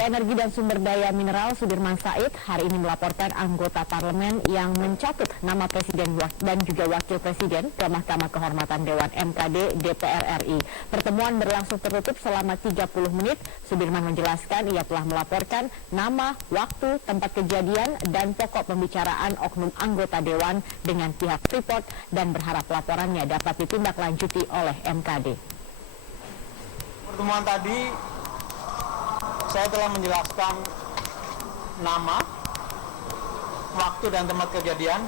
Energi dan Sumber Daya Mineral Sudirman Said hari ini melaporkan anggota parlemen yang mencatut nama Presiden dan juga Wakil Presiden ke Mahkamah Kehormatan Dewan MKD DPR RI. Pertemuan berlangsung tertutup selama 30 menit. Sudirman menjelaskan ia telah melaporkan nama, waktu, tempat kejadian, dan pokok pembicaraan oknum anggota Dewan dengan pihak Freeport dan berharap laporannya dapat ditindaklanjuti oleh MKD. Pertemuan tadi saya telah menjelaskan nama, waktu dan tempat kejadian,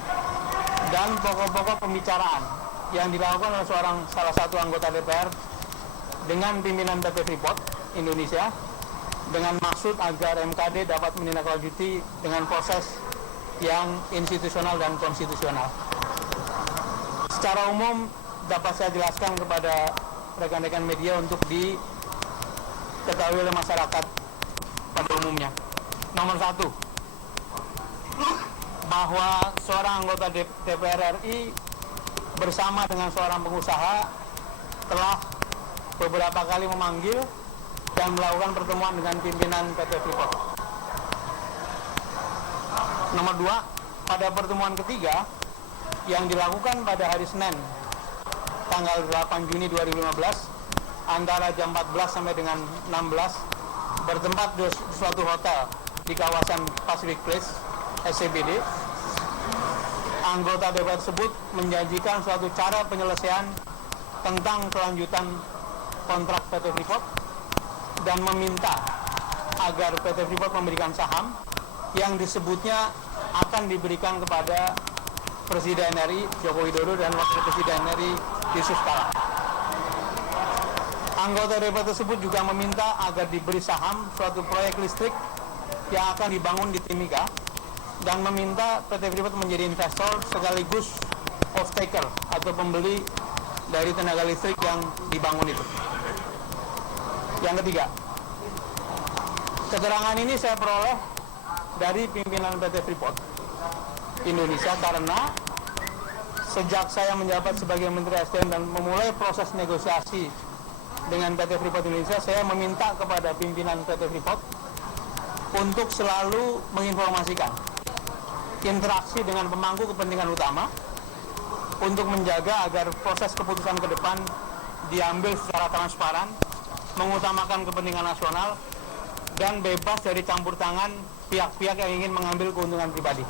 dan pokok-pokok pembicaraan yang dilakukan oleh salah satu anggota DPR dengan pimpinan PT Freeport Indonesia dengan maksud agar MKD dapat menindaklanjuti dengan proses yang institusional dan konstitusional. Secara umum dapat saya jelaskan kepada rekan-rekan media untuk diketahui oleh masyarakat pada umumnya. Nomor 1, bahwa seorang anggota DPR RI bersama dengan seorang pengusaha telah beberapa kali memanggil dan melakukan pertemuan dengan pimpinan PT Freeport. Nomor 2, pada pertemuan ketiga yang dilakukan pada hari Senin tanggal 8 Juni 2015 antara jam 14 sampai dengan 16 bertempat di suatu hotel di kawasan Pacific Place, SCBD. Anggota DPR tersebut menjanjikan suatu cara penyelesaian tentang kelanjutan kontrak PT Freeport dan meminta agar PT Freeport memberikan saham yang disebutnya akan diberikan kepada Presiden RI Joko Widodo dan Wakil Presiden RI Yusuf Kala. Anggota DPR tersebut juga meminta agar diberi saham suatu proyek listrik yang akan dibangun di Timika dan meminta PT Freeport menjadi investor sekaligus off-taker atau pembeli dari tenaga listrik yang dibangun itu. Yang ketiga, keterangan ini saya peroleh dari pimpinan PT Freeport Indonesia karena sejak saya menjabat sebagai Menteri SDM dan memulai proses negosiasi dengan PT Freeport Indonesia, saya meminta kepada pimpinan PT Freeport untuk selalu menginformasikan interaksi dengan pemangku kepentingan utama untuk menjaga agar proses keputusan ke depan diambil secara transparan, mengutamakan kepentingan nasional, dan bebas dari campur tangan pihak-pihak yang ingin mengambil keuntungan pribadi.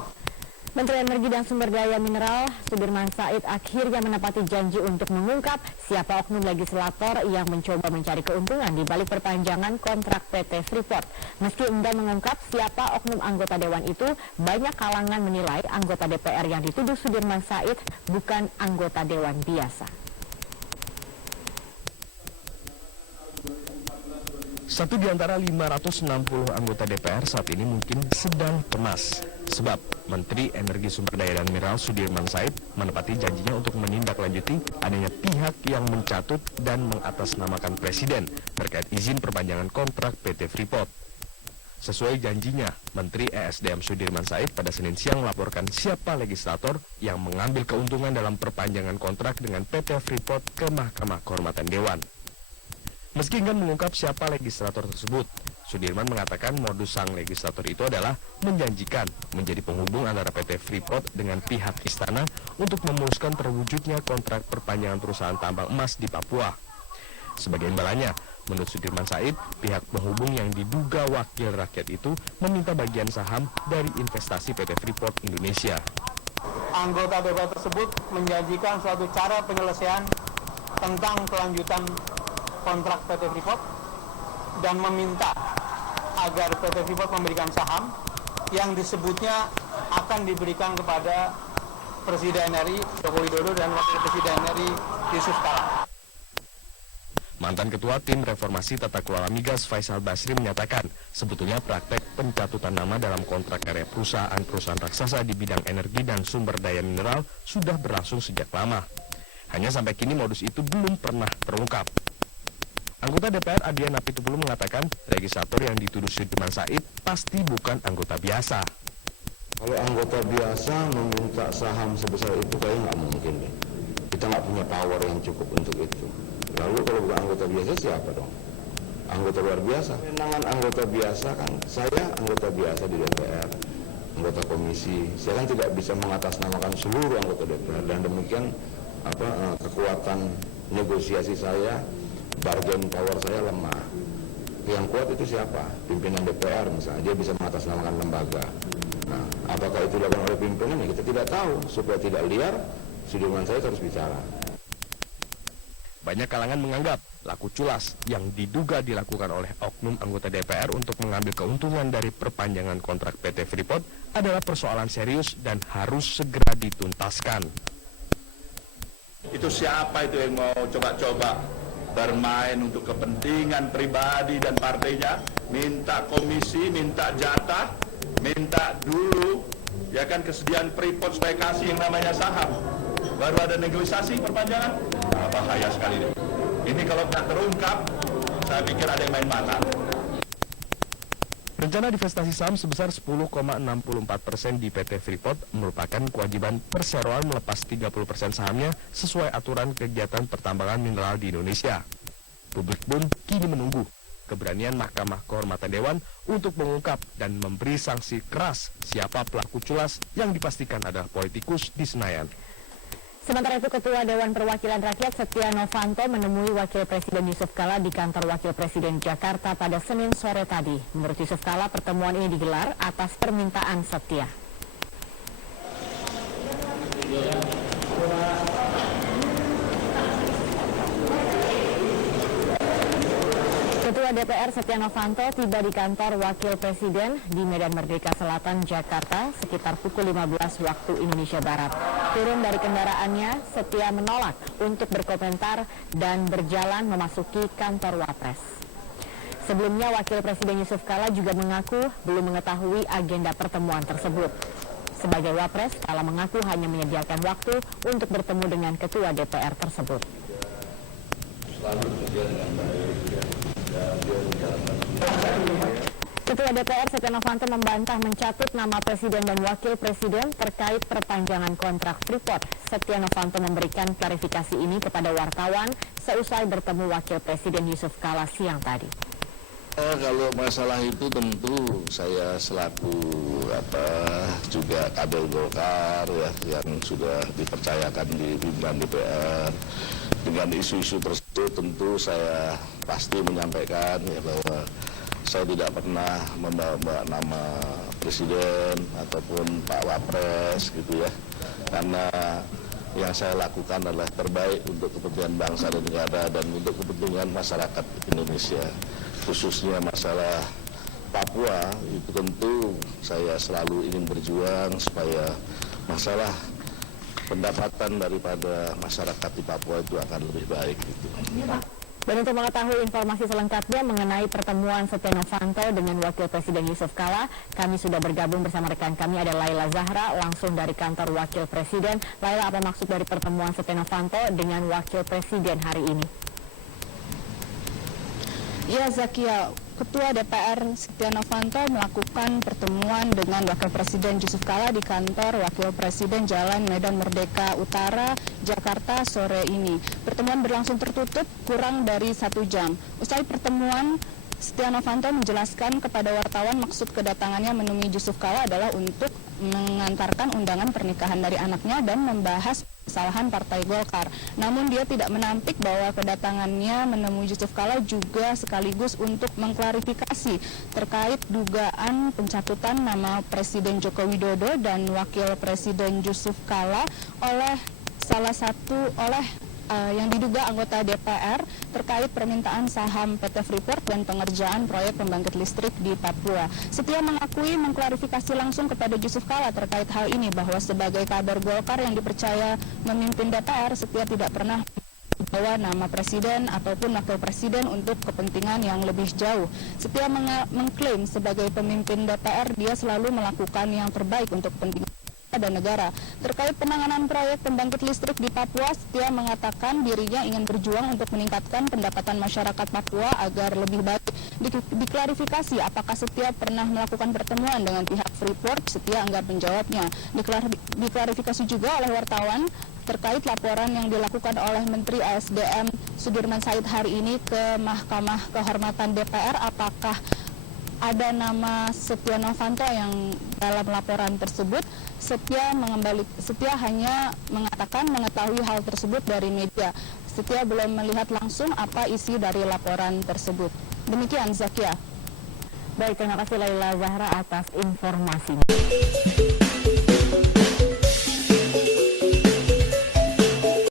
Menteri Energi dan Sumber Daya Mineral Sudirman Said akhirnya menepati janji untuk mengungkap siapa oknum legislator yang mencoba mencari keuntungan di balik perpanjangan kontrak PT Freeport. Meski enggan mengungkap siapa oknum anggota Dewan itu, banyak kalangan menilai anggota DPR yang dituduh Sudirman Said bukan anggota Dewan biasa. Satu di antara 560 anggota DPR saat ini mungkin sedang cemas. Sebab Menteri Energi Sumber Daya dan Mineral Sudirman Said menepati janjinya untuk menindaklanjuti adanya pihak yang mencatut dan mengatasnamakan Presiden terkait izin perpanjangan kontrak PT Freeport. Sesuai janjinya, Menteri ESDM Sudirman Said pada Senin siang melaporkan siapa legislator yang mengambil keuntungan dalam perpanjangan kontrak dengan PT Freeport ke Mahkamah Kehormatan Dewan. Meski enggan mengungkap siapa legislator tersebut, Sudirman mengatakan modus sang legislator itu adalah menjanjikan menjadi penghubung antara PT Freeport dengan pihak istana untuk memuluskan terwujudnya kontrak perpanjangan perusahaan tambang emas di Papua. Sebagai imbalannya, menurut Sudirman Said, pihak penghubung yang diduga wakil rakyat itu meminta bagian saham dari investasi PT Freeport Indonesia. Anggota DPR tersebut menjanjikan suatu cara penyelesaian tentang kelanjutan kontrak PT Freeport dan meminta agar PT Freeport memberikan saham yang disebutnya akan diberikan kepada Presiden RI Joko Widodo dan Wakil Presiden RI Yusuf Kala. Mantan Ketua Tim Reformasi Tata Kelola Migas Faisal Basri menyatakan sebetulnya praktek pencatutan nama dalam kontrak karya perusahaan-perusahaan raksasa di bidang energi dan sumber daya mineral sudah berlangsung sejak lama. Hanya sampai kini modus itu belum pernah terungkap. Anggota DPR Adian Apitupulu mengatakan legislator yang dituduh Sudirman Said pasti bukan anggota biasa. Kalau anggota biasa meminta saham sebesar itu kayaknya nggak mungkin deh. Kita nggak punya power yang cukup untuk itu. Lalu kalau bukan anggota biasa siapa dong? anggota luar biasa. Kewenangan anggota biasa kan, saya anggota biasa di DPR, anggota komisi. Saya kan tidak bisa mengatasnamakan seluruh anggota DPR, dan demikian kekuatan negosiasi saya, bargain power saya lemah. Yang kuat itu siapa? Pimpinan DPR misalnya, dia bisa mengatasnamakan lembaga. Nah, apakah itu dilakukan oleh pimpinan? Ya kita tidak tahu. Supaya tidak liar, Sudirman Said harus bicara. Banyak kalangan menganggap laku culas yang diduga dilakukan oleh oknum anggota DPR untuk mengambil keuntungan dari perpanjangan kontrak PT Freeport adalah persoalan serius dan harus segera dituntaskan. Itu siapa itu yang mau coba-coba bermain untuk kepentingan pribadi dan partainya, minta komisi, minta jatah, minta dulu ya kan kesediaan Freeport supaya kasih yang namanya saham. Baru ada negosiasi perpanjangan, bahaya sekali deh. Ini kalau tidak terungkap, saya pikir ada yang main mata. Rencana divestasi saham sebesar 10,64% di PT Freeport merupakan kewajiban perseroan melepas 30% sahamnya sesuai aturan kegiatan pertambangan mineral di Indonesia. Publik pun kini menunggu keberanian Mahkamah Kehormatan Dewan untuk mengungkap dan memberi sanksi keras siapa pelaku culas yang dipastikan adalah politikus di Senayan. Sementara itu, Ketua Dewan Perwakilan Rakyat Setia Novanto menemui Wakil Presiden Yusuf Kala di kantor Wakil Presiden Jakarta pada Senin sore tadi. Menurut Yusuf Kala, pertemuan ini digelar atas permintaan Setia. Ketua DPR Setia Novanto tiba di kantor Wakil Presiden di Medan Merdeka Selatan, Jakarta sekitar pukul 15 waktu Indonesia Barat. Turun dari kendaraannya, Setia menolak untuk berkomentar dan berjalan memasuki kantor Wapres. Sebelumnya, Wakil Presiden Yusuf Kala juga mengaku belum mengetahui agenda pertemuan tersebut. Sebagai Wapres, Kala mengaku hanya menyediakan waktu untuk bertemu dengan Ketua DPR tersebut. Ketua DPR Setia Novanto membantah mencatut nama Presiden dan Wakil Presiden terkait perpanjangan kontrak Freeport. Setia Novanto memberikan klarifikasi ini kepada wartawan seusai bertemu Wakil Presiden Yusuf Kala siang tadi. Kalau masalah itu tentu saya selaku juga kader Golkar ya, yang sudah dipercayakan di pimpinan DPR dengan isu-isu tersebut, tentu saya pasti menyampaikan ya bahwa saya tidak pernah membawa nama Presiden ataupun Pak Wapres gitu ya, karena yang saya lakukan adalah terbaik untuk kepentingan bangsa dan negara dan untuk kepentingan masyarakat Indonesia. Khususnya masalah Papua, itu tentu saya selalu ingin berjuang supaya masalah pendapatan daripada masyarakat di Papua itu akan lebih baik gitu. Dan untuk mengetahui informasi selengkapnya mengenai pertemuan Setia Novanto dengan Wakil Presiden Yusuf Kala, kami sudah bergabung bersama rekan kami, ada Laila Zahra langsung dari kantor Wakil Presiden. Laila, apa maksud dari pertemuan Setia Novanto dengan Wakil Presiden hari ini? Ya, Zakia, Ketua DPR Setia Novanto melakukan pertemuan dengan Wakil Presiden Yusuf Kala di kantor Wakil Presiden Jalan Medan Merdeka Utara, Jakarta sore ini. Pertemuan berlangsung tertutup kurang dari 1 jam. Usai pertemuan, Setia Novanto menjelaskan kepada wartawan maksud kedatangannya menemui Yusuf Kala adalah untuk mengantarkan undangan pernikahan dari anaknya dan membahas kesalahan Partai Golkar. Namun dia tidak menampik bahwa kedatangannya menemui Yusuf Kala juga sekaligus untuk mengklarifikasi terkait dugaan pencatutan nama Presiden Joko Widodo dan Wakil Presiden Yusuf Kala oleh yang diduga anggota DPR terkait permintaan saham PT Freeport dan pengerjaan proyek pembangkit listrik di Papua. Setia mengakui mengklarifikasi langsung kepada Yusuf Kala terkait hal ini bahwa sebagai kader Golkar yang dipercaya memimpin DPR, Setia tidak pernah membawa nama presiden ataupun wakil presiden untuk kepentingan yang lebih jauh. Setia mengklaim sebagai pemimpin DPR dia selalu melakukan yang terbaik untuk kepentingan dan negara. Terkait penanganan proyek pembangkit listrik di Papua, Setia mengatakan dirinya ingin berjuang untuk meningkatkan pendapatan masyarakat Papua agar lebih baik. Diklarifikasi apakah Setia pernah melakukan pertemuan dengan pihak Freeport, Setia enggan menjawabnya. Diklarifikasi juga oleh wartawan terkait laporan yang dilakukan oleh Menteri ASDM Sudirman Said hari ini ke Mahkamah Kehormatan DPR, apakah ada nama Setia Novanto yang dalam laporan tersebut. Setia hanya mengatakan mengetahui hal tersebut dari media. Setia belum melihat langsung apa isi dari laporan tersebut. Demikian, Zakia. Baik, terima kasih Laila Zahra atas informasinya.